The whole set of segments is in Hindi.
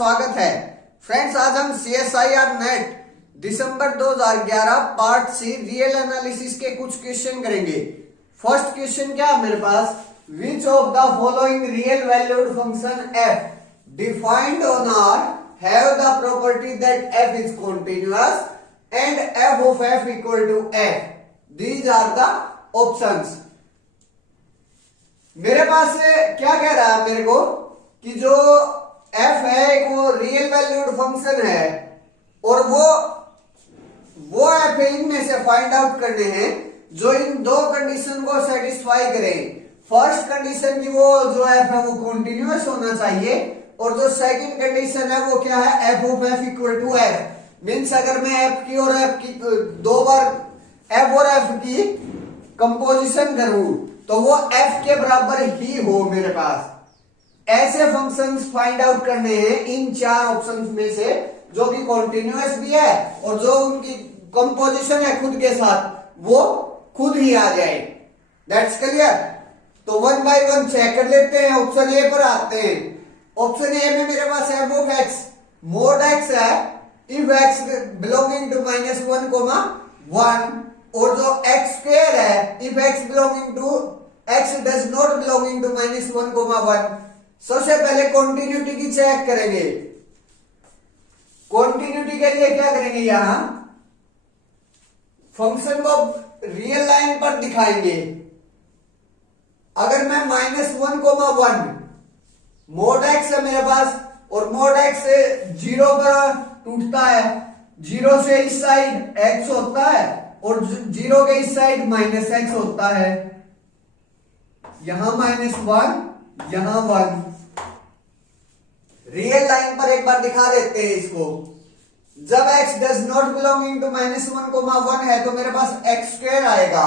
स्वागत है। फ्रेंड्स, आज हम CSIR नेट दिसंबर 2011 पार्ट सी रियल एनालिसिस के कुछ क्वेश्चन करेंगे। फर्स्ट क्वेश्चन क्या है मेरे पास, which of the following real valued function f defined on R have the property that f is continuous and f of f equal to f। These are the options. मेरे पास क्या कह रहा है मेरे को कि जो f है वो रियल वैल्यूड फंक्शन है और वो f इनमें से फाइंड आउट करने हैं जो इन दो कंडीशन को सेटिस्फाई करें। फर्स्ट कंडीशन की वो जो f है वो कंटिन्यूअस होना चाहिए और जो सेकंड कंडीशन है वो क्या है, f of f equal to f। Means अगर मैं f की और f की दो बार f और f की कंपोजिशन करूं तो वो f के बराबर ही हो मेरे पास। ऐसे फंक्शंस फाइंड आउट करने हैं इन चार ऑप्शंस में से जो कि कॉन्टिन्यूअस भी है और जो उनकी कंपोजिशन है खुद के साथ वो खुद ही आ जाए। That's clear. तो वन बाय वन चेक कर लेते हैं। ऑप्शन ए पर आते हैं। ऑप्शन ए में मेरे पास f of x mod x है इफ x बिलोंगिंग टू -1, 1 और जो x स्क्वायर है if x belonging to x does not belonging to -1, 1। सबसे पहले कॉन्टिन्यूटी की चेक करेंगे। कॉन्टिन्यूटी के लिए क्या करेंगे, यहां फंक्शन को रियल लाइन पर दिखाएंगे। अगर मैं -1, 1 मोड x है मेरे पास और मोड x से 0 पर टूटता है, 0 से इस साइड x होता है और 0 के इस साइड -x होता है। यहां -1 यहां 1। रियल लाइन पर एक बार दिखा देते हैं इसको। जब x does not belonging to -1, 1 है तो मेरे पास x स्क्वायर आएगा।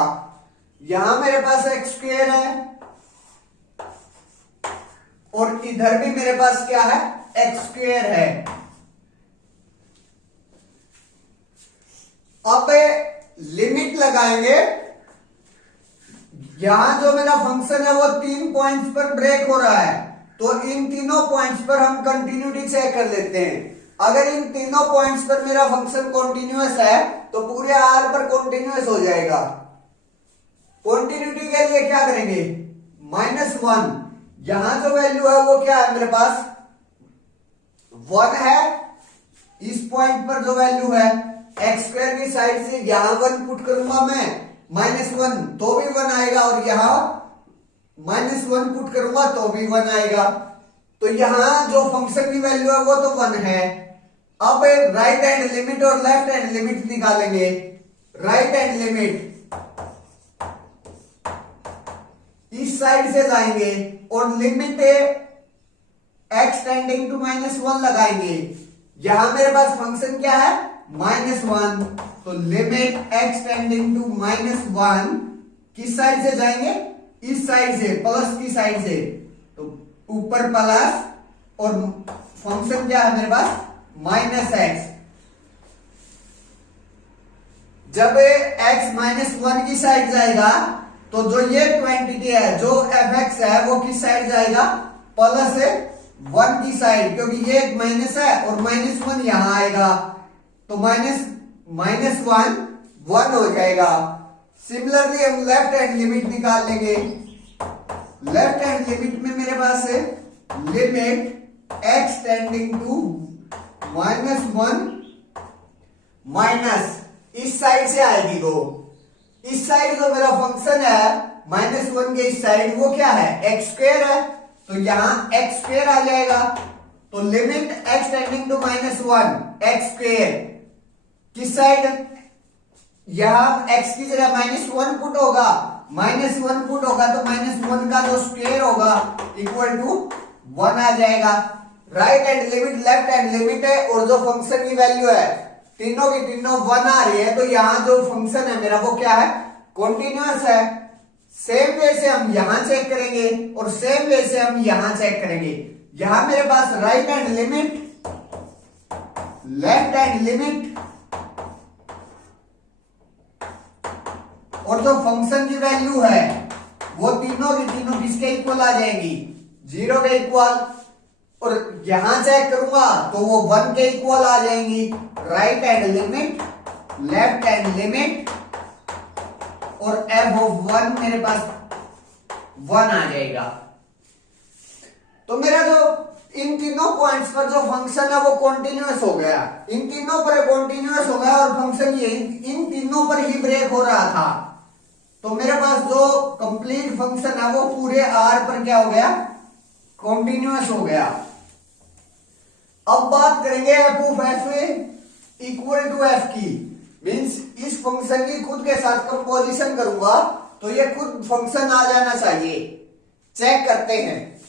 यहां मेरे पास x स्क्वायर है और इधर भी मेरे पास क्या है, x स्क्वायर है। अब लिमिट लगाएंगे। यहां जो मेरा फंक्शन है वो 3 पॉइंट्स पर ब्रेक हो रहा है तो इन तीनों पॉइंट्स पर हम कंटिन्यूटी चेक कर लेते हैं। अगर इन तीनों पॉइंट्स पर मेरा फंक्शन कॉन्टिन्यूअस है तो पूरे आर पर कॉन्टिन्यूअस हो जाएगा। कॉन्टिन्यूटी के लिए क्या करेंगे, -1 यहां जो वैल्यू है वो क्या है मेरे पास 1 है। इस पॉइंट पर जो वैल्यू है एक्स स्क्वायर की साइड से यहां 1 पुट करूंगा मैं -1 तो भी 1 आएगा और यहां -1 पुट करूंगा तो भी 1 आएगा। तो यहां जो फंक्शन की वैल्यू है वो तो 1 है। अब राइट हैंड लिमिट और लेफ्ट हैंड लिमिट निकालेंगे। राइट हैंड लिमिट इस साइड से जाएंगे और लिमिट x टेंडिंग टू -1 लगाएंगे। यहां मेरे पास फंक्शन क्या है -1 तो लिमिट x टेंडिंग टू -1 किस साइड से जाएंगे, इस साइड से, प्लस की साइड से। तो ऊपर प्लस और फंक्शन क्या है मेरे पास -x। जब x -1 की साइड जाएगा तो जो ये क्वांटिटी है जो fx है वो किस साइड जाएगा, +1 की साइड, क्योंकि ये एक माइनस है और -1 यहां आएगा तो -1 1 हो जाएगा। सिमिलरली हम लेफ्ट हैंड लिमिट निकाल लेंगे। लेफ्ट हैंड लिमिट में मेरे पास है limit x tending to -1 minus इस साइड से आएगी वो। इस साइड जो मेरा फंक्शन है -1 के इस साइड वो क्या है x स्क्वायर है तो यहां x स्क्वायर आ जाएगा। तो limit x tending to -1 x square किस साइड, यहां x की जगह -1 पुट होगा, -1 पुट होगा तो -1 का जो स्क्वायर होगा इक्वल टू 1 आ जाएगा। Right hand limit left hand limit है और जो फंक्शन की वैल्यू है तीनों की तीनों 1 आ रही है तो यहां जो फंक्शन है मेरा वो क्या है, कॉन्टिन्यूअस है। सेम वे से हम यहां चेक करेंगे और सेम वे से हम यहां चेक करेंगे। यहां मेरे पास right hand limit left hand limit और जो फंक्शन की वैल्यू है वो तीनों की तीनों किसके इक्वल आ जाएंगी, 0 के इक्वल। और यहां चेक करूंगा तो वो 1 के इक्वल आ जाएंगी। Right hand limit, left hand limit और f ऑफ 1 मेरे पास 1 आ जाएगा। तो मेरा जो इन तीनों पॉइंट्स पर जो फंक्शन है वो कॉन्टिन्यूअस हो गया, इन तीनों पर कॉन्टिन्यूअस हो गया और फंक्शन ये इन तीनों पर ही ब्रेक हो रहा था। तो मेरे पास जो कंप्लीट फंक्शन है वो पूरे आर पर क्या हो गया, कॉन्टिन्यूअस हो गया। अब बात करेंगे F of F equal to F की, मींस इस फंक्शन की खुद के साथ कंपोजिशन करूंगा तो ये खुद फंक्शन आ जाना चाहिए। चेक करते हैं,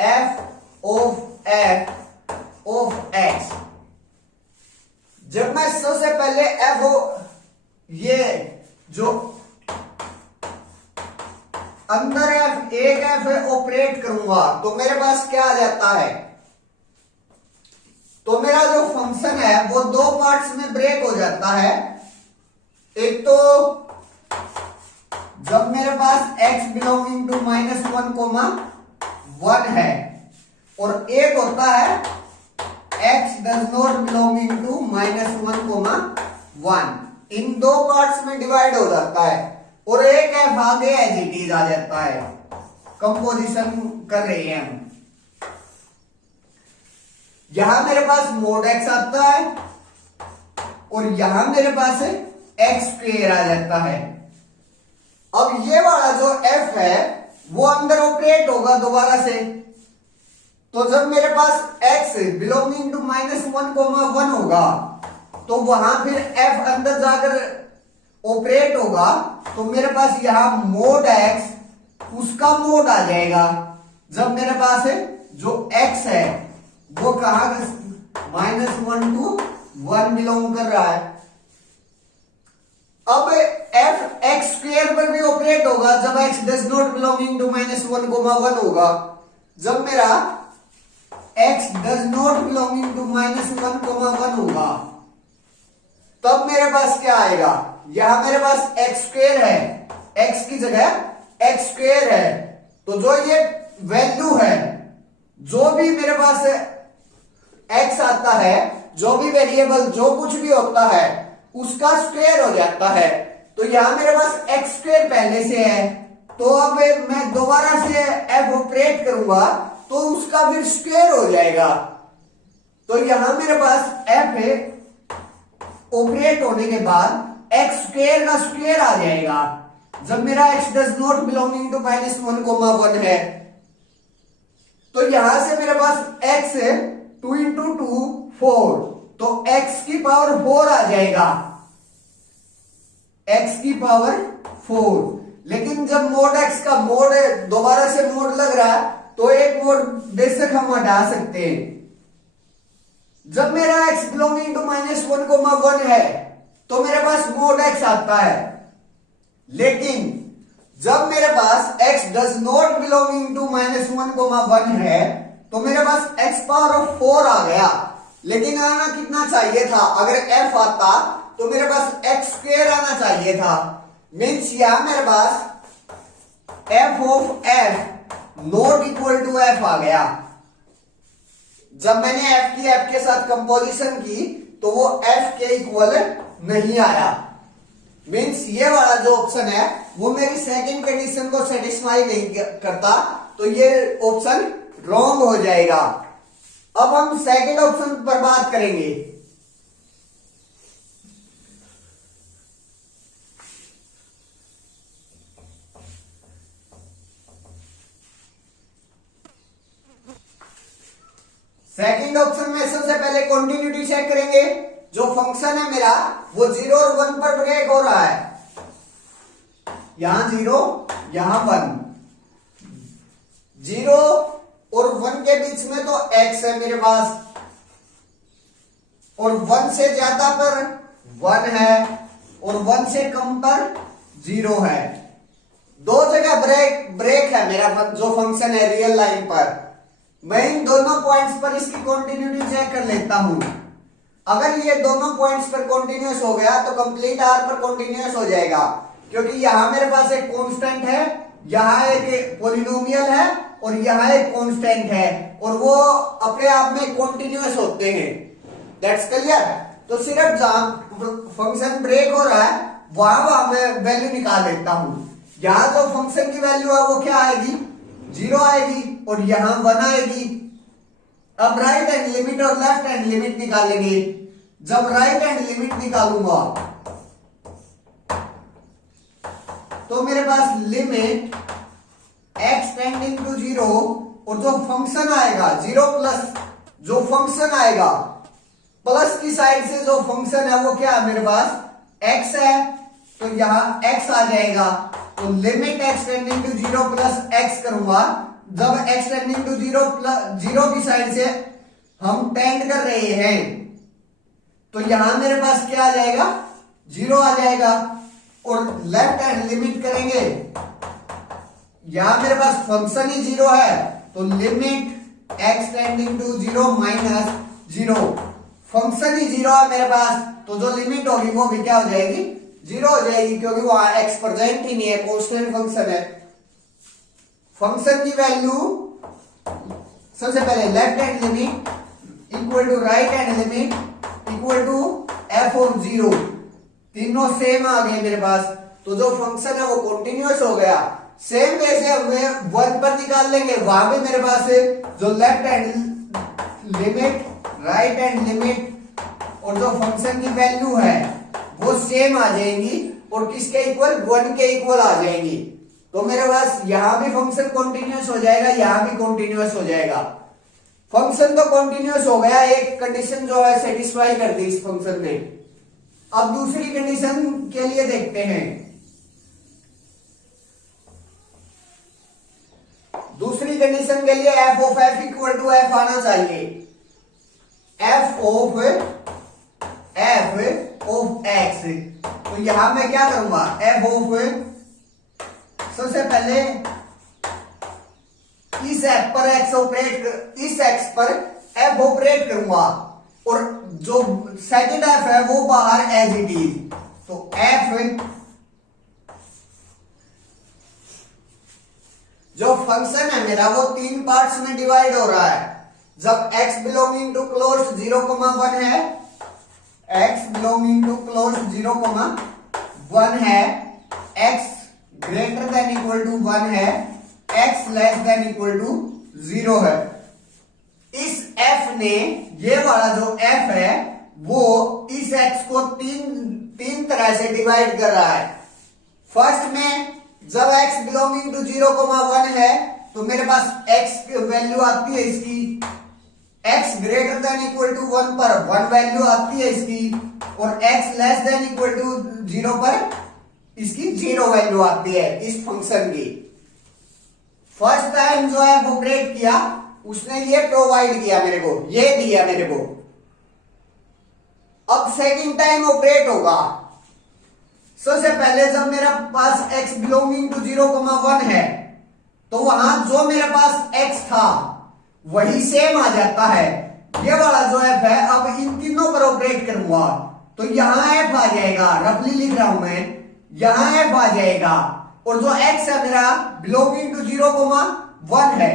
एफ ऑफ एक्स। जब मैं सबसे पहले एफ ये जो अंदर एफ एक एफ ऑपरेट करूंगा तो मेरे पास क्या आ जाता है, तो मेरा जो फंक्शन है वो दो पार्ट्स में ब्रेक हो जाता है। एक तो जब मेरे पास x बिलोंगिंग टू -1, 1 है, और एक होता है x does not belonging to -1, 1। इन दो पार्ट्स में डिवाइड हो जाता है और एक f आगे एज इट इज आ जाता है। कंपोजिशन कर रहे हैं हम। यहां मेरे पास मोड x आता है और यहां मेरे पास x² आ जाता है। अब ये वाला जो f है वो अंदर ऑपरेट होगा दोबारा से, तो जब मेरे पास x बिलोंगिंग टू -1, 1 होगा तो वहां फिर f अंदर जाकर ऑपरेट होगा, तो मेरे पास यहां मोड x उसका मोड आ जाएगा। जब मेरे पास जो x है वो कहां -1 to 1 बिलोंग कर रहा है। अब f x² पर भी ऑपरेट होगा जब x does not belonging to -1, 1 होगा। जब मेरा x does not belonging to -1, 1 होगा तब मेरे पास क्या आएगा, यहां मेरे पास x² है, x की जगह x² है, तो जो ये वैल्यू है, जो भी मेरे पास x आता है, जो भी वेरिएबल जो कुछ भी होता है उसका स्क्वायर हो जाता है। तो यहां मेरे पास x² पहले से है, तो अब मैं दोबारा से f ऑपरेट करूंगा तो उसका फिर स्क्वायर हो जाएगा। तो यहां मेरे पास f ऑपरेट होने के बाद x² का स्क्वायर आ जाएगा जब मेरा x does not belonging to -1, 1 है। तो यहां से मेरे पास x 2 into 2 4, तो x की पावर 4 आ जाएगा, x की पावर 4। लेकिन जब मोड x का मोड दोबारा से मोड लग रहा है तो एक मोड बेशक हम हटा सकते हैं। जब मेरा x बिलोंगिंग टू -1, 1 है तो मेरे पास मोड x आता है, लेकिन जब मेरे पास x does not belonging to -1, 1 है तो मेरे पास x पावर 4 आ गया। लेकिन आना कितना चाहिए था, अगर f आता तो मेरे पास x² आना चाहिए था। मीन्स यहां मेरे पास f of f not equal to f आ गया। जब मैंने f के साथ कंपोजिशन की तो वो f के इक्वल नहीं आया। मीन्स ये वाला जो ऑप्शन है वो मेरी सेकंड कंडीशन को सेटिस्फाई नहीं करता, तो ये ऑप्शन रॉन्ग हो जाएगा। अब हम सेकंड ऑप्शन पर बात करेंगे। सेकंड ऑप्शन में सबसे पहले कंटिन्यूटी चेक करेंगे। जो फंक्शन है मेरा वो 0 और 1 पर ब्रेक हो रहा है, यहां 0 यहां 1, 0 और 1 के बीच में तो x है मेरे पास, और 1 से ज्यादा पर 1 है और 1 से कम पर 0 है। दो जगह ब्रेक है मेरा जो फंक्शन है रियल लाइन पर। मैं इन दोनों पॉइंट्स पर इसकी कंटिन्यूटी चेक कर लेता हूं। अगर ये दोनों पॉइंट्स पर कंटिन्यूअस हो गया तो कंप्लीट आर पर कंटिन्यूअस हो जाएगा, क्योंकि यहां मेरे पास एक कांस्टेंट है, यहां एक पॉलिनोमियल है और यहाँ एक कांस्टेंट है और वो अपने आप में कंटिन्यूअस होते हैं। That's clear. तो सिर्फ जहां फंक्शन ब्रेक हो रहा है वहां मैं वैल्यू निकाल लेता हूं। यहां जो फंक्शन की वैल्यू है वो क्या आएगी, 0 आएगी और यहां 1 आएगी। अब राइट हैंड लिमिट और लेफ्ट हैंड लिमिट निकालेंगे। जब राइट हैंड लिमिट निकालूंगा तो मेरे पास लिमिट x टेंडिंग टू 0 और जो फंक्शन आएगा 0 प्लस जो फंक्शन आएगा प्लस की साइड से जो फंक्शन है वो क्या है मेरे पास x है, तो यहां x आ जाएगा। तो limit x tending to 0 plus x करूंगा। जब x टेंडिंग टू 0 प्लस 0 की साइड से हम टेंड कर रहे हैं तो यहां मेरे पास क्या आ जाएगा, 0 आ जाएगा। और लेफ्ट हैंड लिमिट करेंगे, यहां मेरे पास फंक्शन ही 0 है तो limit x tending to 0 minus 0, function ही 0 है मेरे पास तो जो लिमिट होगी वो भी क्या हो जाएगी, 0 हो जाएगी, क्योंकि वहां x प्रेजेंट ही नहीं है, कांस्टेंट फंक्शन है। फंक्शन की वैल्यू सबसे पहले left hand limit equal to right hand limit equal to f of 0, तीनों सेम आ गए मेरे पास, तो जो फंक्शन है वो कंटिन्यूअस हो गया। सेम वैसे हमें 1 पर निकाल लेंगे, वहां भी मेरे पास जो left hand limit right hand limit और जो फंक्शन की वैल्यू है वो सेम आ जाएंगी और किसके इक्वल, 1 के इक्वल आ जाएंगी। तो मेरे पास यहां भी फंक्शन कंटिन्यूअस हो जाएगा, यहां भी कंटिन्यूअस हो जाएगा। फंक्शन तो कंटिन्यूअस हो गया, एक कंडीशन जो है सेटिस्फाई कर दी इस फंक्शन ने। अब दूसरी कंडीशन के लिए देखते हैं। दूसरी कंडीशन के लिए f of f equal to f आना चाहिए। f ऑफ x, तो यहां मैं क्या करूंगा, f ऑफ सबसे पहले इस f पर x ऑपरेट, इस x पर f ऑपरेट करूंगा और जो सेकंड f है वो बाहर एज इट इज। तो f जो फंक्शन है मेरा वो 3 पार्ट्स में डिवाइड हो रहा है। जब x बिलोंगिंग टू क्लोज्ड 0,1 है, x बिलोंगिंग टू क्लोज्ड 0,1 है, x greater than equal to 1 है, x less than equal to 0 है। इस f ने, ये वाला जो f है वो इस x को तीन तरह से डिवाइड कर रहा है। फर्स्ट में जब x बिलोंगिंग टू 0,1 है तो मेरे पास x की वैल्यू आती है इसकी, x greater than equal to 1 पर 1 वैल्यू आती है इसकी, और x less than equal to 0 पर इसकी 0 वैल्यू आती है इस फंक्शन की। फर्स्ट टाइम जो है ऑपरेट किया उसने ये प्रोवाइड किया मेरे को, ये दिया मेरे को। अब सेकंड टाइम ऑपरेट होगा। सबसे पहले जब मेरा पास x बिलोंगिंग टू 0,1 है तो वहां जो मेरे पास x था वही सेम आ जाता है। ये वाला जो f है, अब इन तीनों पर ऑपरेट करूंगा तो यहां f आ जाएगा, रफली लिख रहा हूं मैं, यहां f आ जाएगा और जो x है मेरा बिलोंगिंग टू 0,1 है,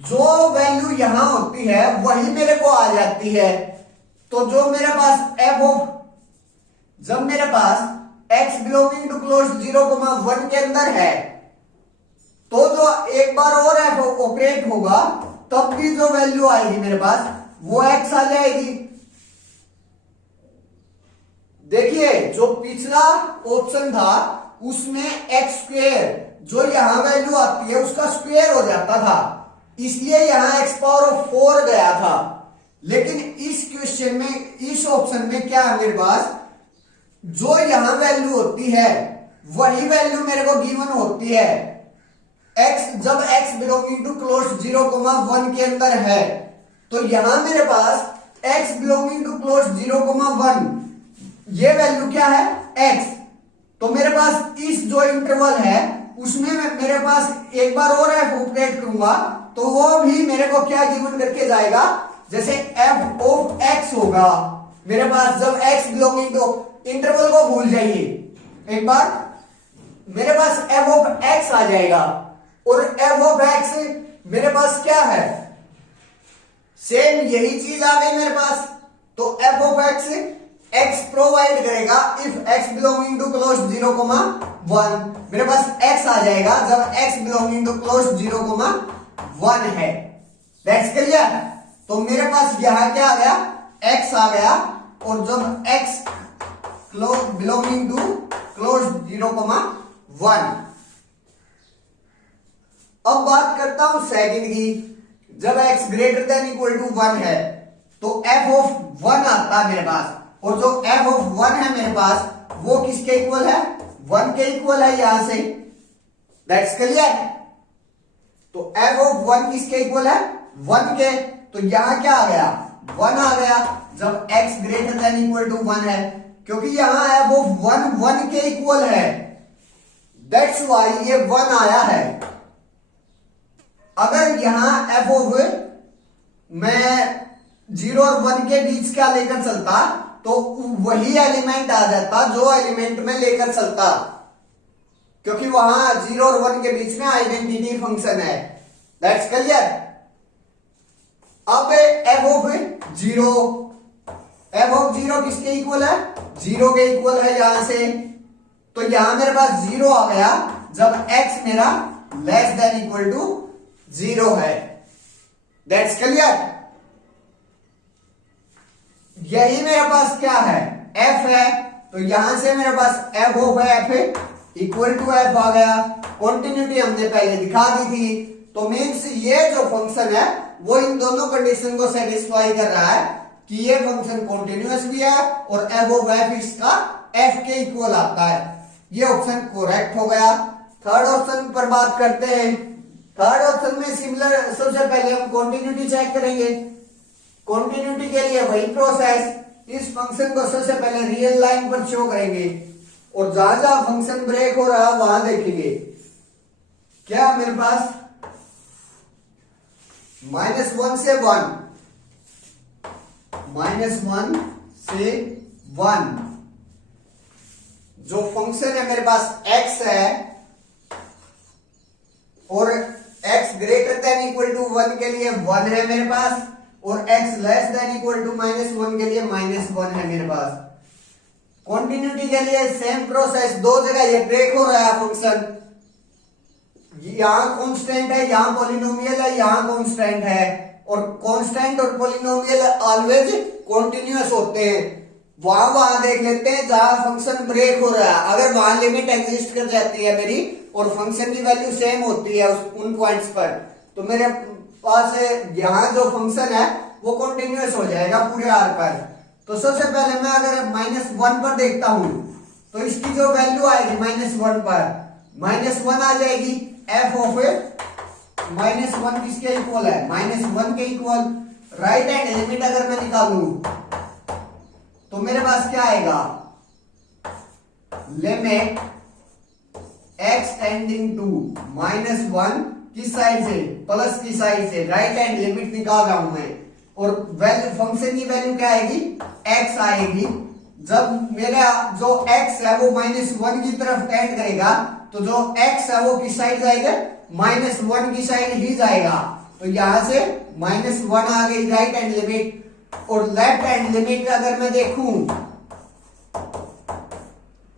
जो वैल्यू यहां होती है वही मेरे को आ जाती है। तो जो मेरे पास f ऑफ, जब मेरे पास x बिलोंगिंग टू क्लोज्ड 0,1 के अंदर है तो जो एक बार और f ऑपरेट होगा तब भी जो वैल्यू आएगी मेरे पास वो x आ जाएगी। देखिए जो पिछला ऑप्शन था उसमें x स्क्वायर जो यहां वैल्यू आती है उसका स्क्वायर हो जाता था, इसलिए यहां x पावर ऑफ 4 गया था। लेकिन इस क्वेश्चन में, इस ऑप्शन में क्या है मेरे पास, जो यहां वैल्यू होती है वही वैल्यू मेरे को गिवन होती है। x जब x बिलोंगिंग टू क्लोज्ड 0,1 के अंदर है तो यहां मेरे पास x बिलोंगिंग टू क्लोज्ड 0,1 ये वैल्यू क्या है, x। तो मेरे पास इस जो इंटरवल है उसमें मेरे पास एक बार और f ऑपरेट करूंगा तो वो भी मेरे को क्या गिवन करके जाएगा, जैसे f ऑफ x होगा मेरे पास जब x बिलोंगिंग टू, इंटरवल को भूल जाइए एक बार, मेरे पास f ऑफ x आ जाएगा और f ऑफ x मेरे पास क्या है, सेम यही चीज आ गई मेरे पास। तो F of X X provide करेगा if X belonging to close 0,1। मेरे पास एक्स आ जाएगा जब एक्स बिलोंगिंग टू क्लोज 0,1 है। That's clear. तो मेरे पास यहां क्या आ गया, एक्स आ गया, और जब एक्स बिलोंगिंग टू क्लोज 0,1। अब बात करता हूं सेकंड की, जब x greater than equal to 1 है तो f ऑफ 1 आता है मेरे पास, और जो f ऑफ 1 है मेरे पास वो किसके इक्वल है, 1 के इक्वल है यहां से। That's clear. तो f ऑफ 1 किसके इक्वल है, 1 के। तो यहां क्या आ गया, 1 आ गया जब x greater than equal to 1 है, क्योंकि यहां f ऑफ 1 के इक्वल है। दैट्स वाई ये 1 आया है। अगर यहां f ऑफ मैं 0 और 1 के बीच का लेकर चलता तो वही एलिमेंट आ जाता जो एलिमेंट में लेकर चलता, क्योंकि वहां 0 और 1 के बीच में आइडेंटिटी फंक्शन है। That's clear. अब f ऑफ 0 किसके इक्वल है, 0 के इक्वल है यहां से। तो यहां मेरे पास 0 आ गया जब x मेरा लेस देन इक्वल टू 0 है। That's clear. यही मेरे पास क्या है, f है। तो यहां से मेरे पास f of f equal to f आ गया। कॉन्टिन्यूटी हमने पहले दिखा दी थी। तो मीन्स ये जो फंक्शन है वो इन दोनों कंडीशन को सेटिस्फाई कर रहा है कि ये फंक्शन कॉन्टिन्यूअस भी है और f ऑफ f इसका f के इक्वल आता है। ये ऑप्शन करेक्ट हो गया। थर्ड ऑप्शन पर बात करते हैं। थर्ड ऑप्शन में सिमिलर, सबसे पहले हम कॉन्टिन्यूटी चेक करेंगे। कॉन्टिन्यूटी के लिए वही प्रोसेस, इस फंक्शन को सबसे पहले रियल लाइन पर शो करेंगे और जहां जहां फंक्शन ब्रेक हो रहा है वहां देखेंगे। क्या मेरे पास -1 से 1, -1 से 1 जो फंक्शन है मेरे पास x है, और x greater than equal to 1 के लिए 1 है मेरे पास, और x less than equal to -1 के लिए -1 है मेरे पास। कॉन्टिन्यूटी के लिए सेम प्रोसेस, दो जगह ये ब्रेक हो रहा है फंक्शन, यहां कांस्टेंट है, यहां पॉलिनोमियल है, यहां कांस्टेंट है, और कांस्टेंट और पॉलिनोमियल ऑलवेज कॉन्टिन्यूअस होते हैं। वहां देख लेते हैं जहां फंक्शन ब्रेक हो रहा है। अगर वहां लिमिट एग्जिस्ट कर जाती है मेरी और फंक्शन की वैल्यू सेम होती है उन पॉइंट्स पर, तो मेरे पास यहां जो फंक्शन है वो कॉन्टिन्यूअस हो जाएगा पूरे आर पर। तो सबसे पहले मैं अगर -1 पर देखता हूं तो इसकी जो वैल्यू आएगी -1 पर, -1 आ जाएगी। f ऑफ -1 किसके इक्वल है, -1 के इक्वल। राइट हैंड लिमिट अगर मैं निकालूं तो मेरे पास क्या आएगा, लिमिट x टेंडिंग टू -1 किस साइड से, प्लस की साइड से। राइट हैंड लिमिट निकाल रहा हूं मैं, और वैल्यू फंक्शन की वैल्यू क्या आएगी, x आएगी। जब मेरा जो x है वो -1 की तरफ टेंड करेगा तो जो x है वो किस साइड जाएगा, -1 की साइड ही जाएगा। तो यहां से -1 आ गई राइट हैंड लिमिट। और लेफ्ट हैंड लिमिट अगर मैं देखूं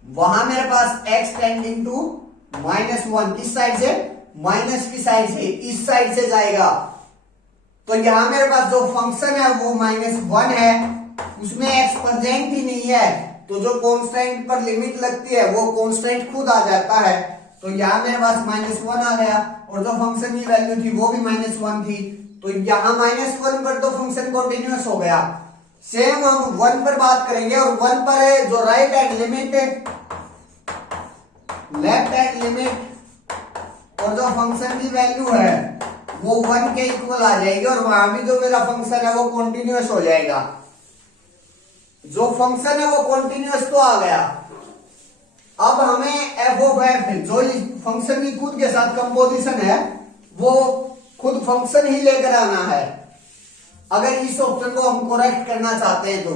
वहां मेरे पास x टेंडिंग टू -1 किस साइड से, माइनस की साइड से, इस साइड से जाएगा। तो यहां मेरे पास जो फंक्शन है वो -1 है, उसमें x प्रेजेंट ही नहीं है, तो जो कांस्टेंट पर लिमिट लगती है वो कांस्टेंट खुद आ जाता है। तो यहां मेरे पास -1 आ गया, और जो फंक्शन की वैल्यू थी वो भी -1 थी। तो यहां -1 पर तो फंक्शन कॉन्टिन्यूअस हो गया। सेम हम 1 पर बात करेंगे, और 1 पर जो right hand limit, left hand limit और जो फंक्शन की वैल्यू है वो 1 के इक्वल आ जाएगी, और वहां भी जो मेरा फंक्शन है वो कॉन्टिन्यूअस हो जाएगा। जो फंक्शन है वो कॉन्टिन्यूअस तो आ गया। अब हमें f ऑफ f जो इस फंक्शन की खुद के साथ कंपोजिशन है वो खुद फंक्शन ही लेकर आना है। अगर इस ऑप्शन को हम करेक्ट करना चाहते हैं तो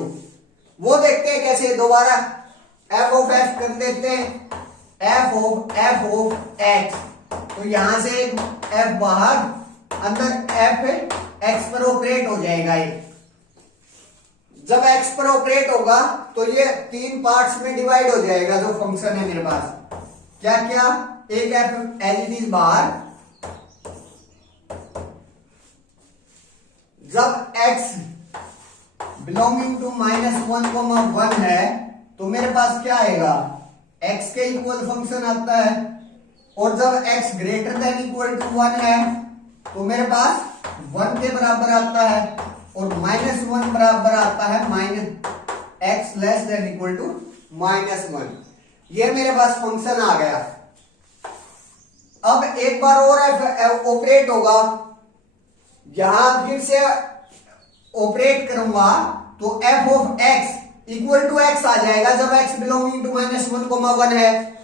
वो देखते हैं कैसे। दोबारा f ऑफ f कर देते हैं, f ऑफ x। तो यहां से f बाहर अंदर एफ एक्स पर ऑपरेट हो जाएगा। ये जब एक्स पर ऑपरेट होगा तो ये 3 पार्ट्स में डिवाइड हो जाएगा जो फंक्शन है मेरे पास। क्या क्या? एक एफ एज इट इज बाहर, जब x बिलोंगिंग टू -1, 1 है तो मेरे पास क्या आएगा? x के इक्वल फंक्शन आता है। और जब x greater than equal to 1 है तो मेरे पास 1 के बराबर आता है। और -1 बराबर आता है x less than equal to -1। ये मेरे पास फंक्शन आ गया। अब एक बार और ऑपरेट होगा, यहां फिर से ऑपरेट करूंगा तो f of x equal to x आ जाएगा जब x बिलोंगिंग टू -1, 1 है।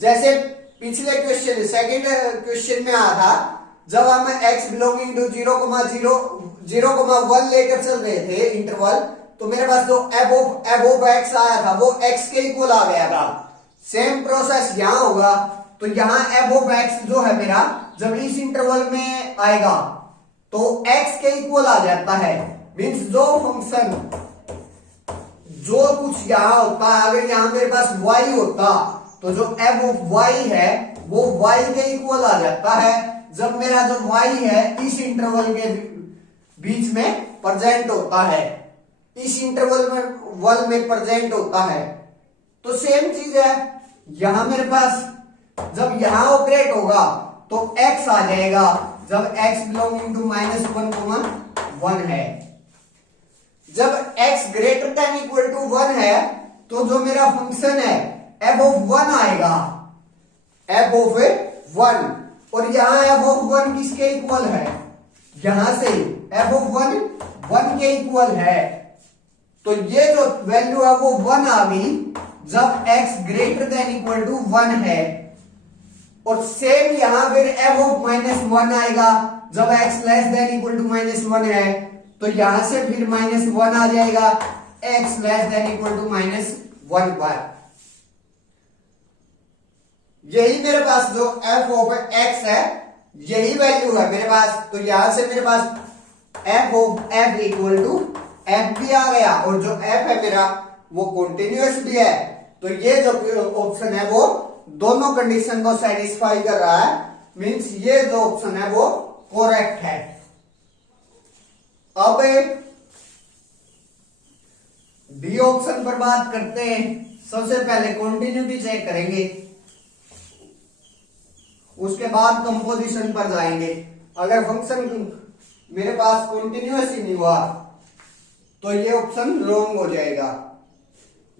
जैसे पिछले क्वेश्चन सेकंड क्वेश्चन में आया था, जब हम x बिलोंगिंग टू 0,1 लेकर चल रहे थे इंटरवल, तो मेरे पास जो f ऑफ x आया था वो x के इक्वल आ गया था। सेम प्रोसेस यहां होगा। तो यहां f ऑफ x जो है मेरा, जब इस इंटरवल में आएगा तो x के इक्वल आ जाता है। मींस जो फंक्शन जो कुछ यहां होता है, अगर यहां मेरे पास y होता तो जो f ऑफ y है वो y के इक्वल आ जाता है जब मेरा जो y है इस इंटरवल के बीच में प्रेजेंट होता है, इस इंटरवल में प्रेजेंट होता है। तो सेम चीज है यहां मेरे पास, जब यहां ऑपरेट होगा तो x आ जाएगा जब x बिलोंगिंग टू -1, 1 है। जब x greater than equal to 1 है तो जो मेरा फंक्शन है f ऑफ 1 आएगा, f ऑफ 1। और यहां f ऑफ 1 किसके इक्वल है? यहां से f ऑफ 1 के इक्वल है। तो ये जो वैल्यू है वो 1 आ गई जब x greater than equal to 1 है। और सेम यहां फिर f ऑफ -1 आएगा जब x less than equal to -1 है। तो यहां से फिर -1 आ जाएगा x less than equal to -1 पर। यही मेरे पास जो f ऑफ x है यही वैल्यू है मेरे पास। तो यहां से मेरे पास f of f equal to f भी आ गया, और जो f है मेरा वो कॉन्टिन्यूअस भी है। तो ये जो ऑप्शन है वो दोनों कंडीशन को सेटिस्फाई कर रहा है। मींस ये जो ऑप्शन है वो करेक्ट है। अब बी ऑप्शन पर बात करते हैं। सबसे पहले कंटिन्यूटी चेक करेंगे, उसके बाद कंपोजिशन पर जाएंगे। अगर फंक्शन मेरे पास कंटिन्यूअस ही नहीं हुआ तो ये ऑप्शन रॉन्ग हो जाएगा।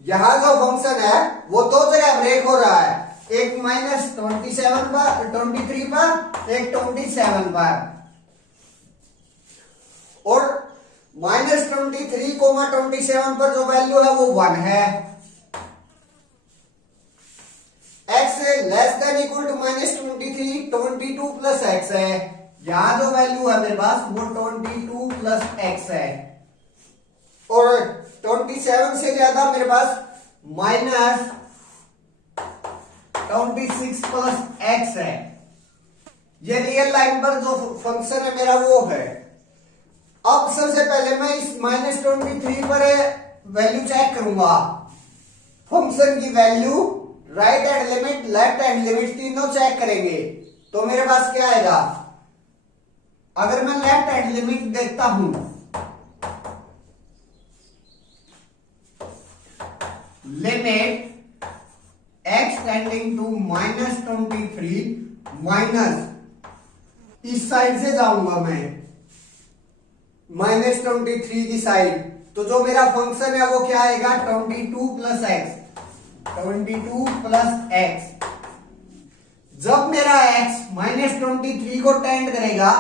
यहां जो फंक्शन है वो दो जगह ब्रेक हो रहा है, एक -23 पर, 23 पर, एक 27 पर। और -23, 27 पर जो वैल्यू है वो 1 है। x less than equal to -23, 22 plus x है। यहां जो वैल्यू है मेरे पास वो 22 प्लस x है। और 27 से ज्यादा मेरे पास -26 प्लस x है। ये रियल लाइन पर जो फंक्शन है मेरा वो है। अब सबसे पहले मैं इस -23 पर वैल्यू चेक करूंगा। फंक्शन की value right hand limit, left hand limit तीनों चेक करेंगे। तो मेरे पास क्या आएगा? अगर मैं लेफ्ट हैंड लिमिट देखता हूं, limit x tending to -23 minus, इस साइड से जाऊंगा मैं -23 की साइड, तो जो मेरा फंक्शन है वो क्या आएगा? 22 प्लस एक्स, 22 प्लस एक्स। जब मेरा x -23 को टेंड करेगा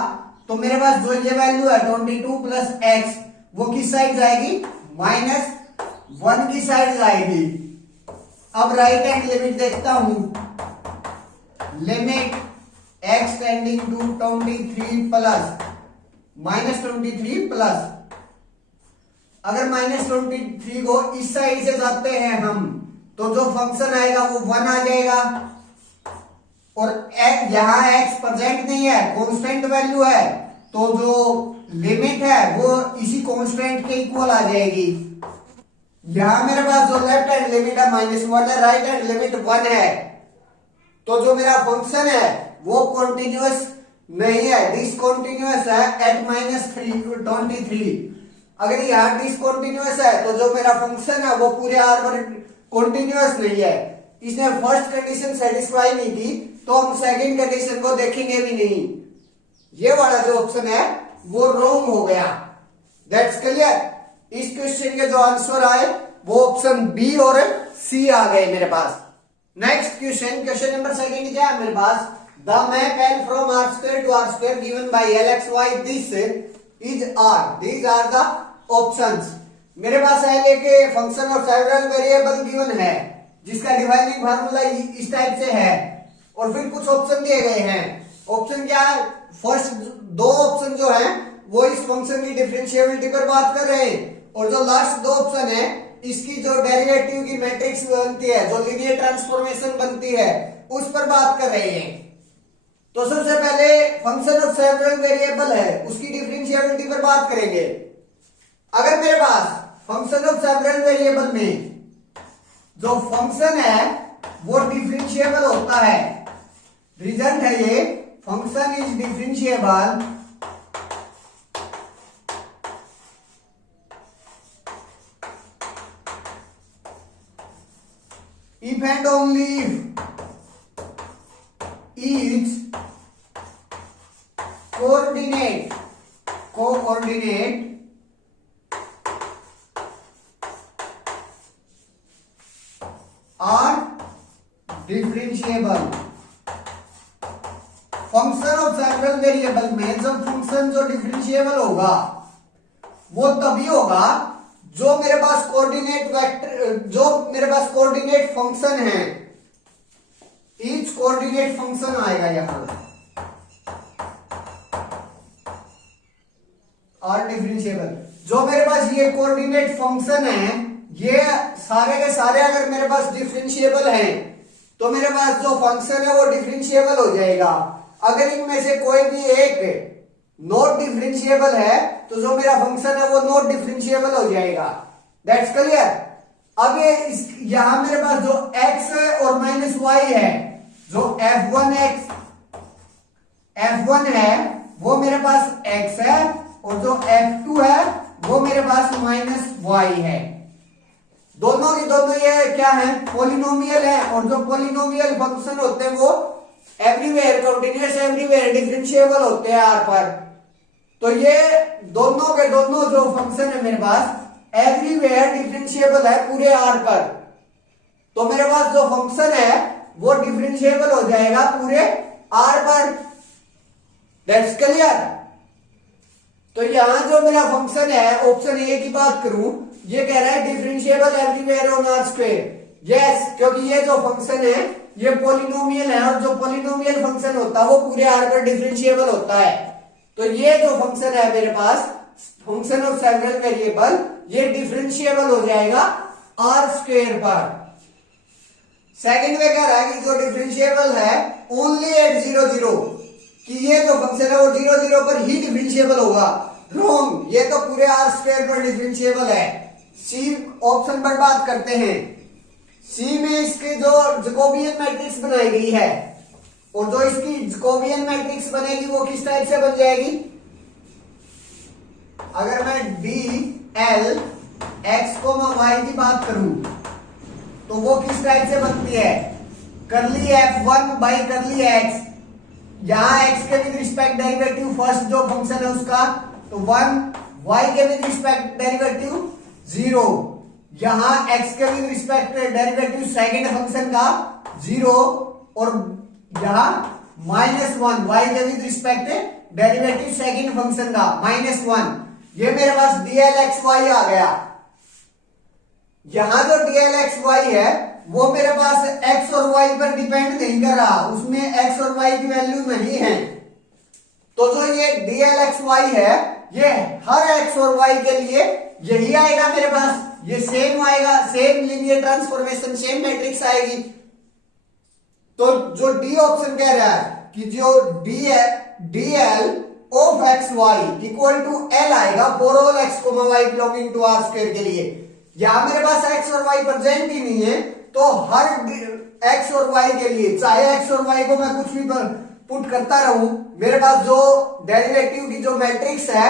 तो मेरे पास जो ये वैल्यू है 22 प्लस एक्स वो किस साइड जाएगी? -1 की साइड जाएगी। अब राइट हैंड लिमिट देखता हूं, limit x tending to 23 plus -23 plus, अगर -23 को इस साइड से जाते हैं हम तो जो फंक्शन आएगा वो 1 आ जाएगा। और यहाँ x प्रेजेंट नहीं है, कांस्टेंट वैल्यू है, तो जो लिमिट है वो इसी कांस्टेंट के इक्वल आ जाएगी। यहां मेरे पास जो लेफ्ट हैंड लिमिट है -1 है, राइट हैंड लिमिट 1 है, तो जो मेरा फंक्शन है वो कॉन्टिन्यूअस नहीं है, डिसकंटिन्यूअस है एट -323। अगर यहाँ डिसकंटिन्यूअस है तो जो मेरा फंक्शन है वो पूरे आर पर कॉन्टिन्यूअस नहीं है। इसने फर्स्ट कंडीशन सेटिस्फाई नहीं की तो हम सेकंड कंडीशन को देखेंगे भी नहीं। ये वाला जो ऑप्शन है वो रॉन्ग हो गया। That's clear. इस क्वेश्चन के जो आंसर आए वो ऑप्शन बी और सी आ गए मेरे पास। Next question, question number second क्या है मेरे पास, the map L from R square to R square given by L X Y this is R, these are the options. मेरे पास एल के फंक्शन और सेवरल वेरिएबल गिवन है जिसका डिवाइडिंग फार्मूला इस टाइप से है, और फिर कुछ ऑप्शन दिए गए हैं। ऑप्शन क्या है, फर्स्ट दो ऑप्शन जो है वो इस फंक्शन की डिफरेंशिएबिलिटी पर बात कर रहे हैं, और जो लास्ट दो ऑप्शन है इसकी जो डेरिवेटिव की मैट्रिक्स बनती है, जो लीनियर ट्रांसफॉर्मेशन बनती है, उस पर बात कर रहे हैं। तो सबसे पहले फंक्शन ऑफ सेवरल वेरिएबल है उसकी डिफरेंशिएबिलिटी पर बात करेंगे। अगर मेरे पास फंक्शन ऑफ सेवरल वेरिएबल में जो फंक्शन है वो डिफरेंशिएबल होता है, रिजल्ट है ये function is differentiable if and only if each coordinate are differentiable। Function of several variable में जब फंक्शन जो डिफरेंशिएबल होगा वो तभी होगा जो मेरे पास कोऑर्डिनेट वेक्टर, जो मेरे पास कोऑर्डिनेट फंक्शन है, ईच कोऑर्डिनेट फंक्शन आएगा यहां और डिफरेंशिएबल। जो मेरे पास ये कोऑर्डिनेट फंक्शन है ये सारे के सारे अगर मेरे पास डिफरेंशिएबल हैं तो मेरे पास जो फंक्शन है वो डिफरेंशिएबल हो जाएगा। अगर इनमें से कोई भी एक नॉट डिफरेंशिएबल है तो जो मेरा फंक्शन है वो नॉट डिफरेंशिएबल हो जाएगा। That's clear. अब ये यहां मेरे पास जो x और -y है, जो f1 है वो मेरे पास x है, और जो f2 है वो मेरे पास -y है। दोनों की दोनों ये क्या है, पॉलिनोमियल है, और जो पॉलिनोमियल फंक्शन होते हैं वो एवरीवेयर कंटीन्यूअस, एवरीवेयर डिफरेंशिएबल होते हैं आर पर। तो ये दोनों के दोनों जो फंक्शन है मेरे पास एवरीवेयर डिफरेंशिएबल है पूरे आर पर, तो मेरे पास जो फंक्शन है वो डिफरेंशिएबल हो जाएगा पूरे आर पर। That's clear. तो यहां जो मेरा फंक्शन है ऑप्शन ए की बात करूं, ये कह रहा है differentiable everywhere on R square. Yes, क्योंकि ये जो फंक्शन है ये पॉलिनोमियल है, और जो पॉलिनोमियल फंक्शन होता है वो पूरे आर पर डिफरेंशिएबल होता है। तो ये जो फंक्शन है मेरे पास फंक्शन ऑफ सेवरल वेरिएबल, ये डिफरेंशिएबल हो जाएगा आर स्क्वायर पर। सेकंड में कह रहा है कि जो डिफरेंशिएबल है ओनली एट 0 0, कि ये जो फंक्शन है वो 0 0 पर ही डिफरेंशिएबल होगा। रॉन्ग, ये तो पूरे आर स्क्वायर पर डिफरेंशिएबल है। सी ऑप्शन पर बात करते हैं। सी में इसकी जो जैकोबियन मैट्रिक्स बनाई गई है, और जो इसकी जैकोबियन मैट्रिक्स बनेगी वो किस टाइप से बन जाएगी, अगर मैं डी एल एक्स y की बात करूं तो वो किस टाइप से बनती है, करली f1 बाई करली x। यहां x के विद रिस्पेक्ट डेरिवेटिव फर्स्ट जो फंक्शन है उसका तो 1, y के विद रिस्पेक्ट डेरिवेटिव 0, यहां x के with respect derivative second function का 0, और यहां -1 y के with respect derivative second function का -1। ये मेरे पास dlxy आ गया। यहां जो dlxy है वो मेरे पास x और y पर डिपेंड नहीं कर रहा, उसमें x और y की वैल्यू नहीं है। तो जो ये dlxy है ये हर x और y के लिए यही आएगा मेरे पास, ये सेम आएगा, same linear transformation, same matrix आएगी। तो जो डी ऑप्शन कह रहा है कि जो D L of X Y equal to L आएगा for all X comma Y belonging to R square के लिए। यहां मेरे पास एक्स और वाई प्रेजेंट ही नहीं है, तो हर एक्स और वाई के लिए चाहे एक्स और वाई को मैं कुछ भी पुट करता रहूं, मेरे पास जो डेरिवेटिव की जो मैट्रिक्स है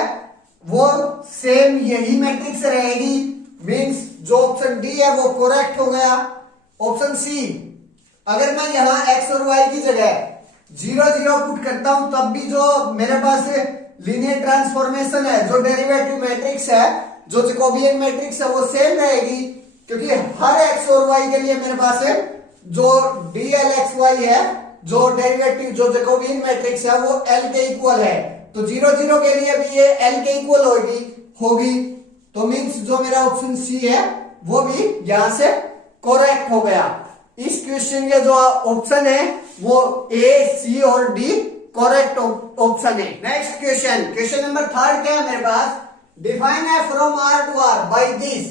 वो सेम यही मैट्रिक्स रहेगी। मींस जो ऑप्शन डी है वो करेक्ट हो गया। ऑप्शन सी, अगर मैं यहां एक्स और वाई की जगह 0 पुट करता हूं तब भी जो मेरे पास लीनियर ट्रांसफॉर्मेशन है, जो डेरिवेटिव मैट्रिक्स है, जो जैकोबियन मैट्रिक्स है वो सेम रहेगी, क्योंकि हर एक्स और वाई के लिए मेरे पास जो डी एल एक्स वाई है, जो डेरिवेटिव जो जैकोबियन मैट्रिक्स है वो एल के इक्वल है। तो 0 के लिए भी ये एल के इक्वल होगी। तो मींस जो मेरा ऑप्शन सी है वो भी यहां से करेक्ट हो गया। इस क्वेश्चन के जो ऑप्शन है वो ए, सी और डी करेक्ट ऑप्शन है। नेक्स्ट क्वेश्चन नंबर 3 क्या है मेरे पास, define F from R to R by this,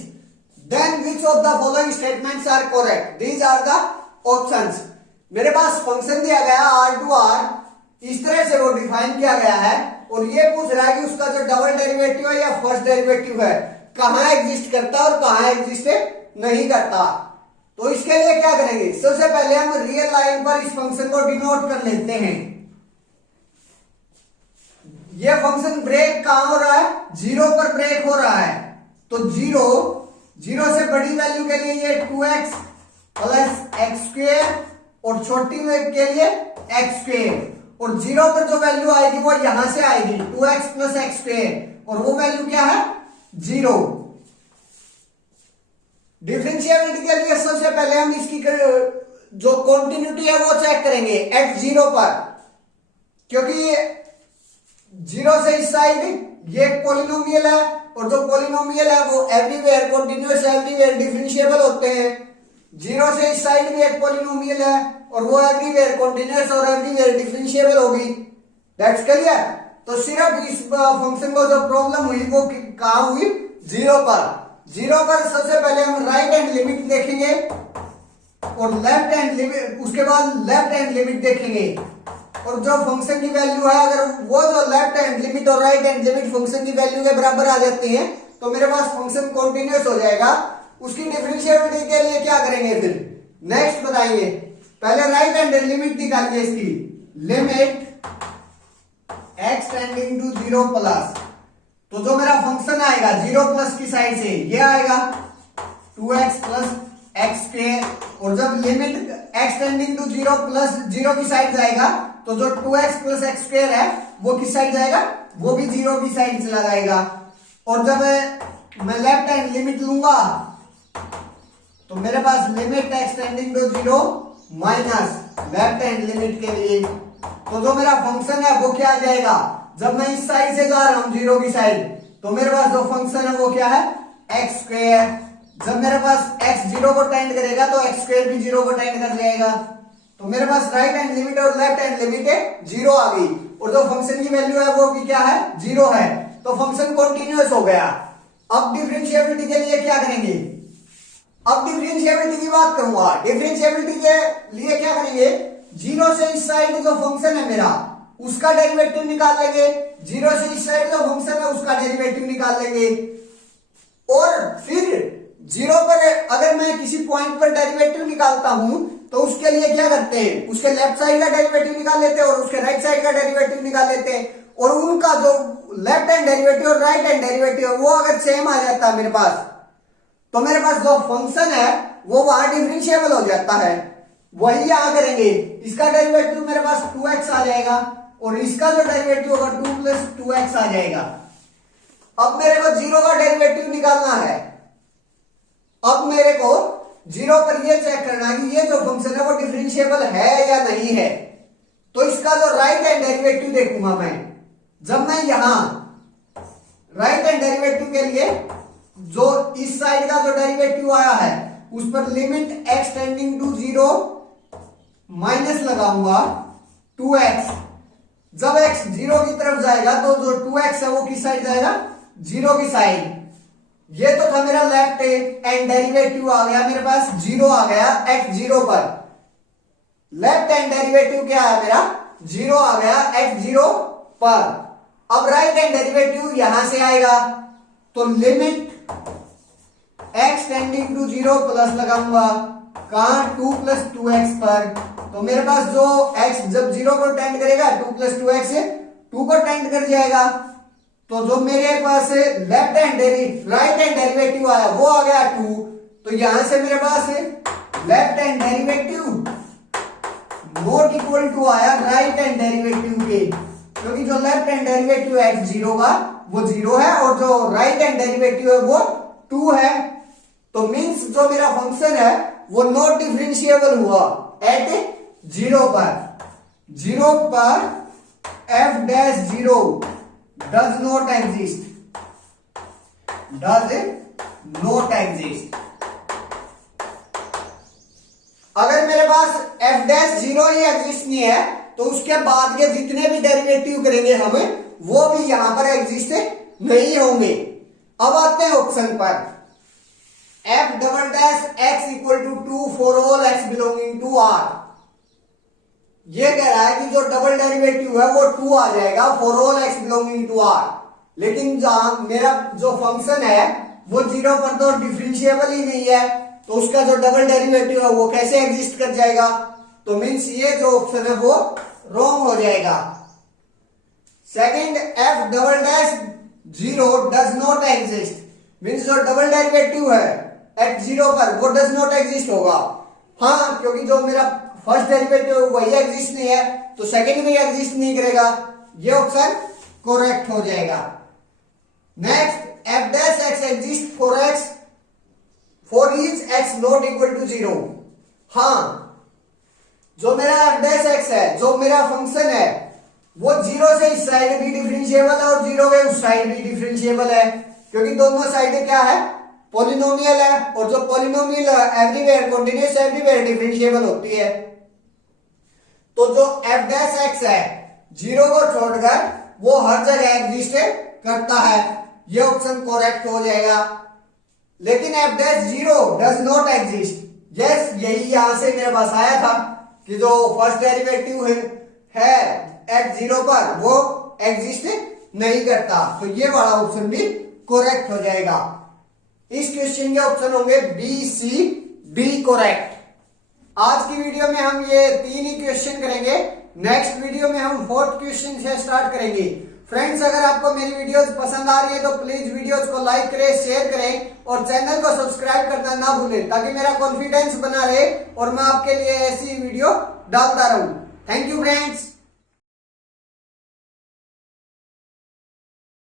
then which of the following statements are correct, these are the options. मेरे पास फंक्शन दिया गया आर टू आर, इस तरह से वो डिफाइन किया गया है और ये पूछ रहा है कि उसका जो डबल डेरिवेटिव है या फर्स्ट डेरिवेटिव है कहां एग्जिस्ट करता है और कहां एग्जिस्ट नहीं करता। तो इसके लिए क्या करेंगे, सबसे पहले हम रियल लाइन पर इस फंक्शन को डिनोट कर लेते हैं। ये फंक्शन ब्रेक कहां हो रहा है, 0 पर ब्रेक हो रहा है। तो 0 से बड़ी वैल्यू के लिए ये 2x प्लस एक्स स्क्वेयर और छोटी के लिए एक्स स्क्वेयर, और 0 पर जो वैल्यू आएगी वो यहां से आएगी 2x प्लस एक्स स्क्वेयर, और वो वैल्यू क्या है 0। डिफरेंशिएबिलिटी के लिए सबसे पहले हम इसकी जो कॉन्टिन्यूटी है वो चेक करेंगे x0 पर, क्योंकि 0 से इस साइड ये एक पॉलिनोमियल है और जो पॉलिनोमियल है वो एवरीवेयर कॉन्टिन्यूअस एवरीवेयर डिफरेंशिएबल होते हैं। 0 से इस साइड भी एक पॉलिनोमियल है और वो एवरीवेयर कॉन्टिन्यूअस और एवरीवेयर डिफरेंशिएबल होगी। That's clear. तो सिर्फ इस फंक्शन को जो प्रॉब्लम हुई वो कहां हुई, 0 पर। 0 पर सबसे पहले हम राइट हैंड लिमिट देखेंगे और लेफ्ट हैंड लिमिट, उसके बाद लेफ्ट हैंड लिमिट देखेंगे, और जो फंक्शन की वैल्यू है अगर वो जो लेफ्ट हैंड लिमिट और राइट हैंड लिमिट फंक्शन की वैल्यू के बराबर आ जाती है तो मेरे पास फंक्शन कॉन्टिन्यूअस हो जाएगा। उसकी डिफरेंशिएबिलिटी के लिए क्या करेंगे, फिर नेक्स्ट बताएंगे। पहले राइट हैंड लिमिट निकालिए इसकी, limit x tending to 0 plus, तो जो मेरा फंक्शन आएगा 0 प्लस की साइड से ये आएगा 2x प्लस एक्स स्क्वेयर, और जब limit x tending to 0 plus 0 की साइड जाएगा तो जो 2x प्लस एक्स स्क्वेयर है वो किस साइड जाएगा, वो भी 0 की साइड चला जाएगा। और जब मैं लेफ्ट हैंड लिमिट लूंगा तो मेरे पास limit x tending to 0 minus left hand limit के लिए, तो जो मेरा फंक्शन है वो क्या आ जाएगा, जब मैं इस साइड से जा रहा हूं 0 की साइड तो मेरे पास जो फंक्शन है वो क्या है एक्स स्क्वेयर। जब मेरे पास x 0 को टेंड करेगा तो एक्स स्क्वेयर भी 0 को टेंड कर जाएगा, तो मेरे पास राइट हैंड लिमिट और लेफ्ट हैंड लिमिट है 0 आ गई, और जो फंक्शन की वैल्यू है वो भी क्या है 0 है, तो फंक्शन कॉन्टिन्यूअस हो गया। अब डिफरेंशिएबिलिटी के लिए क्या करेंगे, अब डिफरेंशिएबिलिटी की बात करूंगा। डिफरेंशिएबिलिटी के लिए क्या करेंगे, 0 से इस साइड जो फंक्शन है मेरा उसका डेरिवेटिव निकाल लेंगे, 0 से इस साइड जो फंक्शन है उसका डेरिवेटिव निकाल लेंगे, और फिर 0 पर अगर मैं किसी पॉइंट पर डेरिवेटिव निकालता हूं तो उसके लिए क्या करते हैं, उसके लेफ्ट साइड का डेरिवेटिव निकाल लेते हैं और उसके राइट साइड का डेरिवेटिव निकाल लेते हैं, और उनका जो लेफ्ट हैंड डेरिवेटिव और राइट हैंड डेरिवेटिव वो अगर सेम आ जाता है मेरे पास, तो मेरे पास जो फंक्शन है वो वहां डिफरेंशिएबल हो जाता है। वही यहां करेंगे, इसका डेरिवेटिव मेरे पास 2x आ जाएगा और इसका जो डेरिवेटिव होगा 2 प्लस 2x आ जाएगा। अब मेरे को 0 का डेरिवेटिव निकालना है। अब मेरे को 0 पर ये चेक करना है कि ये जो फंक्शन है वो डिफरेंशिएबल है या नहीं है, तो इसका जो राइट हैंड डेरिवेटिव देखूंगा मैं। जब मैं यहां राइट हैंड डेरिवेटिव के लिए जो इस साइड का जो डेरिवेटिव आया है उस पर limit x tending to 0 minus लगाऊंगा 2x, जब x 0 की तरफ जाएगा तो जो 2x है वो किस साइड जाएगा, 0 की साइड। ये तो था मेरा लेफ्ट हैंड डेरिवेटिव आ गया मेरे पास 0 आ गया x 0 पर। लेफ्ट हैंड डेरिवेटिव क्या है मेरा, 0 आ गया x0 पर। अब राइट हैंड डेरिवेटिव यहां से आएगा, तो limit x tending to 0 plus लगाऊंगा कहां, 2 + 2x पर। तो मेरे पास जो x जब 0 को टेंड करेगा 2 + 2x 2 को टेंड कर जाएगा। तो जो मेरे पास left hand right hand derivative आया वो आ गया 2। तो यहां से मेरे पास left hand derivative not equal to आया राइट हैंड डेरिवेटिव के, क्योंकि जो लेफ्ट हैंड डेरिवेटिव है x0 का वो 0 है और जो राइट हैंड डेरिवेटिव है वो 2 है। तो मींस जो मेरा फंक्शन है वो नॉट डिफरेंशिएबल हुआ एट 0 पर। 0 पर f'0 does not exist, does not exist। अगर मेरे पास f'0 ही एग्जिस्ट नहीं है तो उसके बाद के जितने भी डेरिवेटिव करेंगे हमें वो भी यहां पर एग्जिस्ट नहीं होंगे। अब आते हैं ऑप्शन पर, f"x = 2 for all x belonging to R। ये कह रहा है कि जो डबल डेरिवेटिव है वो 2 आ जाएगा for all x belonging to R। लेकिन जहां मेरा जो फंक्शन है वो 0 पर तो डिफरेंशिएबल ही नहीं है, तो उसका जो डबल डेरिवेटिव है वो कैसे एग्जिस्ट कर जाएगा। तो मींस ये जो ऑप्शन है वो रॉन्ग हो जाएगा। Second, f"0 does not exist, means जो डबल डेरिवेटिव है x0 पर वो डज नॉट एग्जिस्ट होगा। हाँ, क्योंकि जो मेरा फर्स्ट डेरिवेटिव वही एग्जिस्ट नहीं है तो सेकंड भी एग्जिस्ट नहीं करेगा। ये ऑप्शन करेक्ट हो जाएगा। Next, f'(x) exist for is x not equal to 0। हाँ, जो मेरा f'(x) है, जो मेरा फंक्शन है वो 0 से इस साइड भी डिफरेंशिएबल है और 0 के उस साइड भी डिफरेंशिएबल है, क्योंकि दोनों साइड क्या है, पॉलिनोमियल है। और जो polynomial everywhere continuous everywhere differentiable होती है। तो जो f'(x) है 0 को छोड़कर वो हर जगह एग्जिस्ट करता है। ये ऑप्शन करेक्ट हो जाएगा। लेकिन f'(0 does not exist, yes, यही यहां से मेरे पास आया था कि जो फर्स्ट डेरिवेटिव है x0 पर वो एग्जिस्ट नहीं करता। तो ये वाला ऑप्शन भी करेक्ट हो जाएगा। इस क्वेश्चन के ऑप्शन होंगे बी, सी, डी करेक्ट। आज की वीडियो में हम ये 3 ही क्वेश्चन करेंगे। नेक्स्ट वीडियो में हम 4th क्वेश्चन से स्टार्ट करेंगे। फ्रेंड्स, अगर आपको मेरी वीडियोस पसंद आ रही है तो प्लीज वीडियोस को लाइक करें, शेयर करें और चैनल को सब्सक्राइब करना ना भूलें, ताकि मेरा कॉन्फिडेंस बना रहे और मैं आपके लिए ऐसी वीडियो डालता रहूं। Thank you friends.